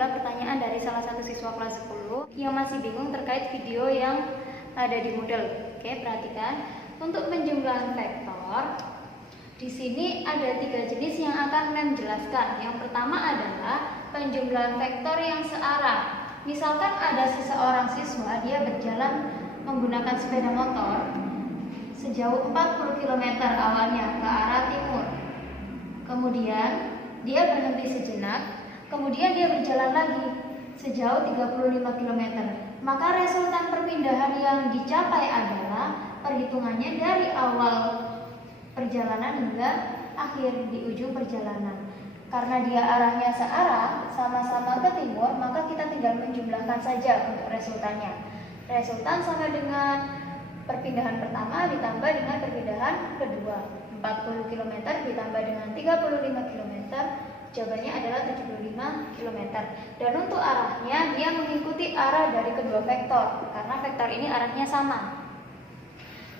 adalah pertanyaan dari salah satu siswa kelas 10 yang masih bingung terkait video yang ada di Moodle. Oke, perhatikan. Untuk penjumlahan vektor, di sini ada 3 jenis yang akan Mem jelaskan. Yang pertama adalah penjumlahan vektor yang searah. Misalkan ada seseorang siswa, dia berjalan menggunakan sepeda motor sejauh 40 km awalnya ke arah timur. Kemudian dia berhenti sejenak, kemudian dia berjalan lagi sejauh 35 km. Maka resultan perpindahan yang dicapai adalah perhitungannya dari awal perjalanan hingga akhir di ujung perjalanan. Karena dia arahnya searah, sama-sama ke timur, maka kita tinggal menjumlahkan saja untuk resultannya. Resultan sama dengan perpindahan pertama ditambah dengan perpindahan kedua. 40 km ditambah dengan 35 km, jawabannya adalah 75 km. Dan untuk arahnya, dia mengikuti arah dari kedua vektor, karena vektor ini arahnya sama.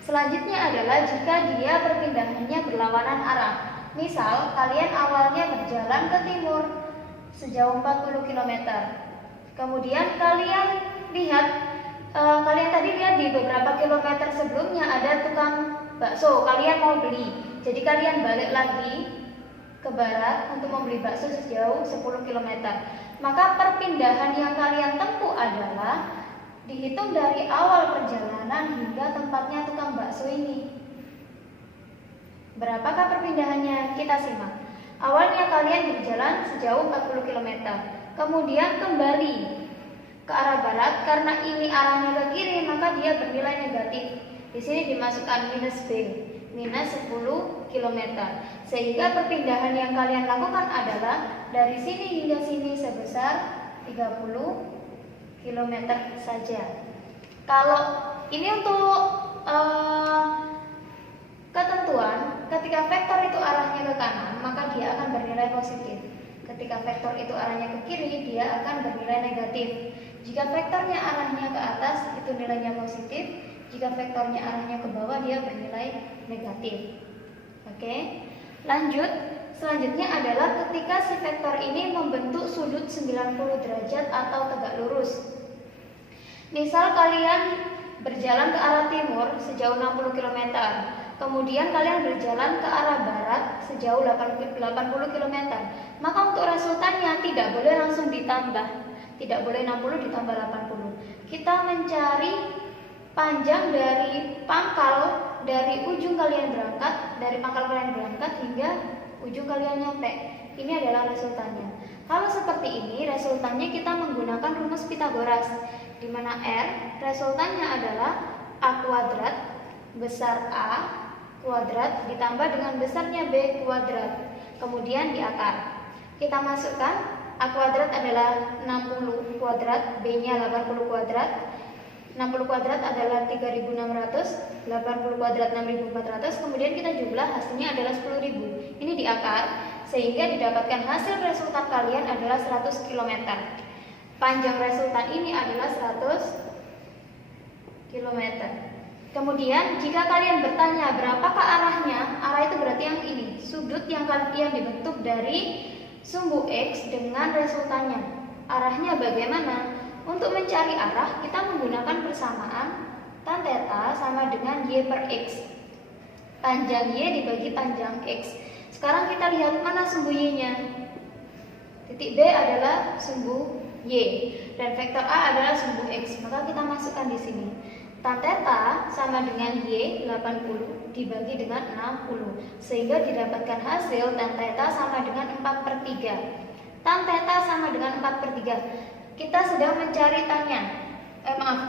Selanjutnya adalah jika dia perpindahannya berlawanan arah. Misal, kalian awalnya berjalan ke timur sejauh 40 km. Kemudian kalian lihat, kalian tadi lihat di beberapa kilometer sebelumnya ada tukang bakso, kalian mau beli. Jadi kalian balik lagi ke barat untuk membeli bakso sejauh 10 km. Maka perpindahan yang kalian tempuh adalah dihitung dari awal perjalanan hingga tempatnya tukang bakso ini. Berapakah perpindahannya? Kita simak. Awalnya kalian berjalan sejauh 40 km. Kemudian kembali ke arah barat, karena ini arahnya ke kiri, maka dia bernilai negatif. Di sini dimasukkan minus B, minus 10 km. Sehingga perpindahan yang kalian lakukan adalah dari sini hingga sini sebesar 30 km saja. Kalau ini untuk ketentuan, ketika vektor itu arahnya ke kanan, maka dia akan bernilai positif. Ketika vektor itu arahnya ke kiri, dia akan bernilai negatif. Jika vektornya arahnya ke atas, itu nilainya positif. Jika vektornya arahnya ke bawah, dia bernilai negatif. Oke, lanjut. Selanjutnya adalah ketika si vektor ini membentuk sudut 90 derajat atau tegak lurus. Misal kalian berjalan ke arah timur sejauh 60 km. Kemudian kalian berjalan ke arah barat sejauh 80 km. Maka untuk resultannya tidak boleh langsung ditambah. Tidak boleh 60 ditambah 80. Kita mencari panjang dari pangkal, dari ujung kalian berangkat, dari pangkal kalian berangkat hingga ujung kalian nyampe. Ini adalah resultannya. Kalau seperti ini, resultannya kita menggunakan rumus Pitagoras, di mana R resultannya adalah A kuadrat besar A kuadrat ditambah dengan besarnya B kuadrat, kemudian di akar. Kita masukkan A kuadrat adalah 60 kuadrat, B-nya 80 kuadrat. 60 kuadrat adalah 3600, 80 kuadrat 6400, kemudian kita jumlah hasilnya adalah 10.000. Ini di akar, sehingga didapatkan hasil resultan kalian adalah 100 km. Panjang resultan ini adalah 100 km. Kemudian jika kalian bertanya berapakah arahnya, arah itu berarti yang ini, sudut yang kalian dibentuk dari sumbu X dengan resultannya. Arahnya bagaimana? Untuk mencari arah, kita menggunakan persamaan tan theta sama dengan Y per X. Panjang Y dibagi panjang X. Sekarang kita lihat mana sumbu Y-nya. Titik B adalah sumbu Y dan vektor A adalah sumbu X. Maka kita masukkan di sini. Tan theta sama dengan Y 80 dibagi dengan 60, sehingga didapatkan hasil tan theta sama dengan 4/3. Tan theta sama dengan 4/3. Kita sedang mencari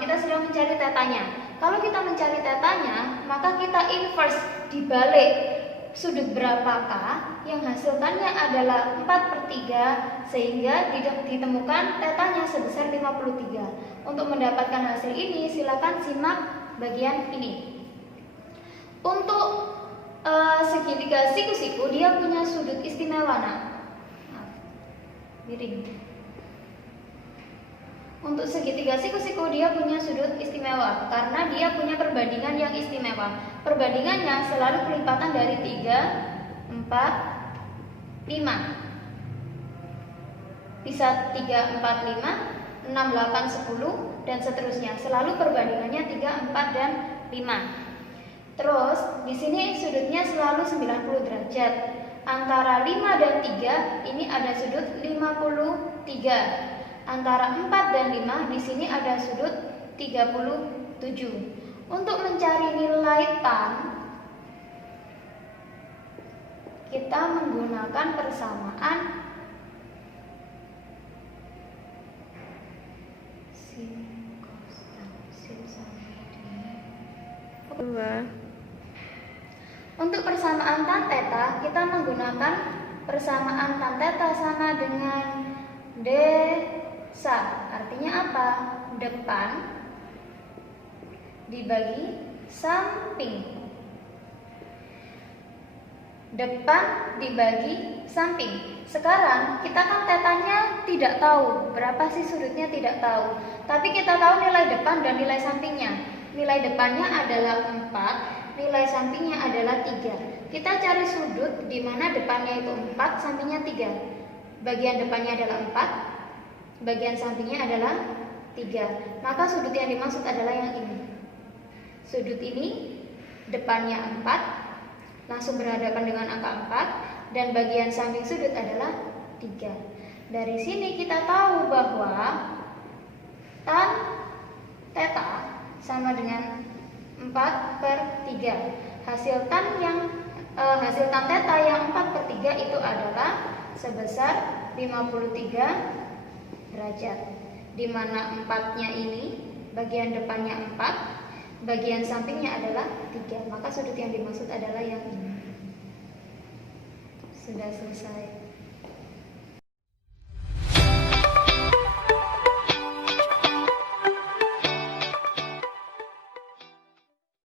kita sedang mencari tetanya. Kalau kita mencari tetanya, maka kita inverse, dibalik sudut berapakah yang hasilkannya adalah 4/3, sehingga ditemukan tetanya sebesar 53. Untuk mendapatkan hasil ini, silakan simak bagian ini. Untuk segitiga siku-siku, dia punya sudut istimewa. Miring. Untuk segitiga siku-siku dia punya sudut istimewa karena dia punya perbandingan yang istimewa. Perbandingannya selalu kelipatan dari 3, 4, 5. bisa 3, 4, 5, 6, 8, 10, dan seterusnya. Selalu perbandingannya 3, 4, dan 5. Terus di sini sudutnya selalu 90 derajat. Antara 5 dan 3 ini ada sudut 53. Antara 4 dan 5 di sini ada sudut 37. Untuk mencari nilai tan, kita menggunakan persamaan sin cos tan sin sama dengan. Untuk persamaan tan theta, kita menggunakan persamaan tan theta sama dengan desa. Artinya apa? Depan dibagi samping. Depan dibagi samping. Sekarang kita kan tetanya tidak tahu, berapa sih sudutnya tidak tahu. Tapi kita tahu nilai depan dan nilai sampingnya. Nilai depannya adalah 4, nilai sampingnya adalah 3. Kita cari sudut di mana depannya itu 4, sampingnya 3. Bagian depannya adalah 4, bagian sampingnya adalah 3. Maka sudut yang dimaksud adalah yang ini. Sudut ini depannya 4, langsung berhadapan dengan angka 4, dan bagian samping sudut adalah 3. Dari sini kita tahu bahwa tan theta sama dengan 4/3. Hasil tan theta yang 4/3 itu adalah sebesar 53 derajat. Di mana 4-nya ini bagian depannya 4, bagian sampingnya adalah 3. Maka sudut yang dimaksud adalah yang ini. Sudah selesai.